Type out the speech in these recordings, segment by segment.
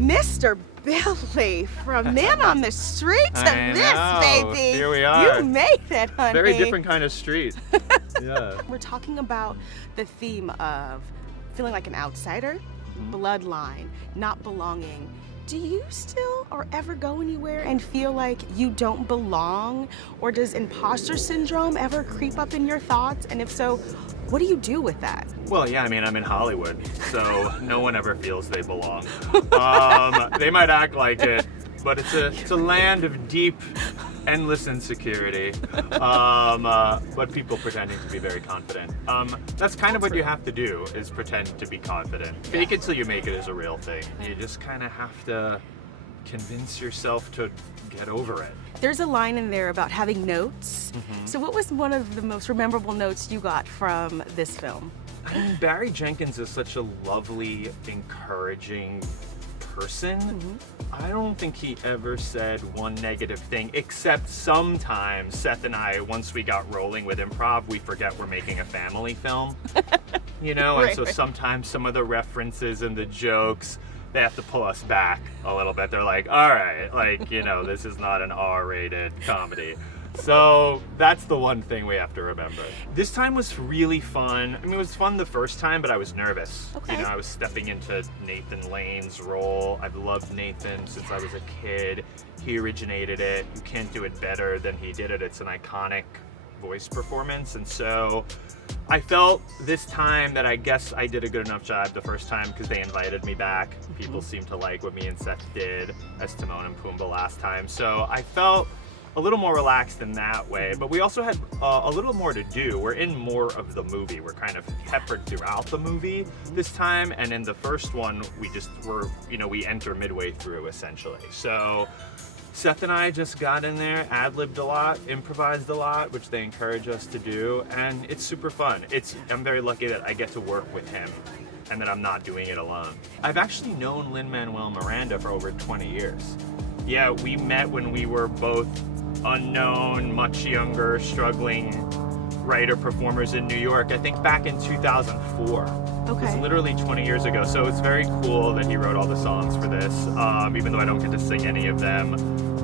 Mr. Billy, from Man on the Street to baby. Here we are. You made it, honey. Very different kind of street. Yeah. We're talking about the theme of feeling like an outsider, bloodline, not belonging. Do you still or ever go anywhere and feel like you don't belong? Or does imposter syndrome ever creep up in your thoughts? And if so, what do you do with that? Well, yeah, I mean, I'm in Hollywood, so no one ever feels they belong. They might act like it, but it's a land of deep, endless insecurity. But people pretending to be very confident. That's kind of what you have to do, is pretend to be confident. Fake it till you make it is a real thing. You just kind of have to convince yourself to get over it. There's a line in there about having notes. So what was one of the most memorable notes you got from this film? I mean, Barry Jenkins is such a lovely, encouraging person. I don't think he ever said one negative thing, except sometimes Seth and I, once we got rolling with improv, we forget we're making a family film. You know, and so sometimes some of the references and the jokes, they have to pull us back a little bit. They're like, all right, like, you know, this is not an R-rated comedy. So that's the one thing we have to remember. This time was really fun. I mean, it was fun the first time, but I was nervous. Okay. You know, I was stepping into Nathan Lane's role. I've loved Nathan since I was a kid. He originated it. You can't do it better than he did it. It's an iconic voice performance. And so I felt this time that I guess I did a good enough job the first time because they invited me back. People seemed to like what me and Seth did as Timon and Pumbaa last time. So I felt a little more relaxed in that way, but we also had a little more to do. We're in more of the movie. We're kind of peppered throughout the movie this time, and in the first one, we enter midway through, essentially. So Seth and I just got in there, ad-libbed a lot, improvised a lot, which they encourage us to do, and it's super fun. I'm very lucky that I get to work with him and that I'm not doing it alone. I've actually known Lin-Manuel Miranda for over 20 years. Yeah, we met when we were both unknown, much younger, struggling writer-performers in New York, I think back in 2004. Okay. It's literally 20 years ago, so it's very cool that he wrote all the songs for this, even though I don't get to sing any of them.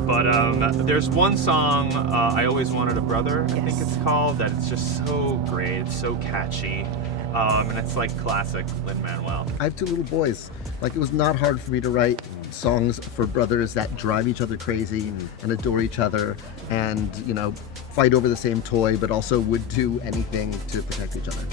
But there's one song, I Always Wanted a Brother, I think it's called, that it's just so great, it's so catchy, and it's like classic Lin-Manuel. I have two little boys. Like, it was not hard for me to write songs for brothers that drive each other crazy and adore each other and, you know, fight over the same toy, but also would do anything to protect each other.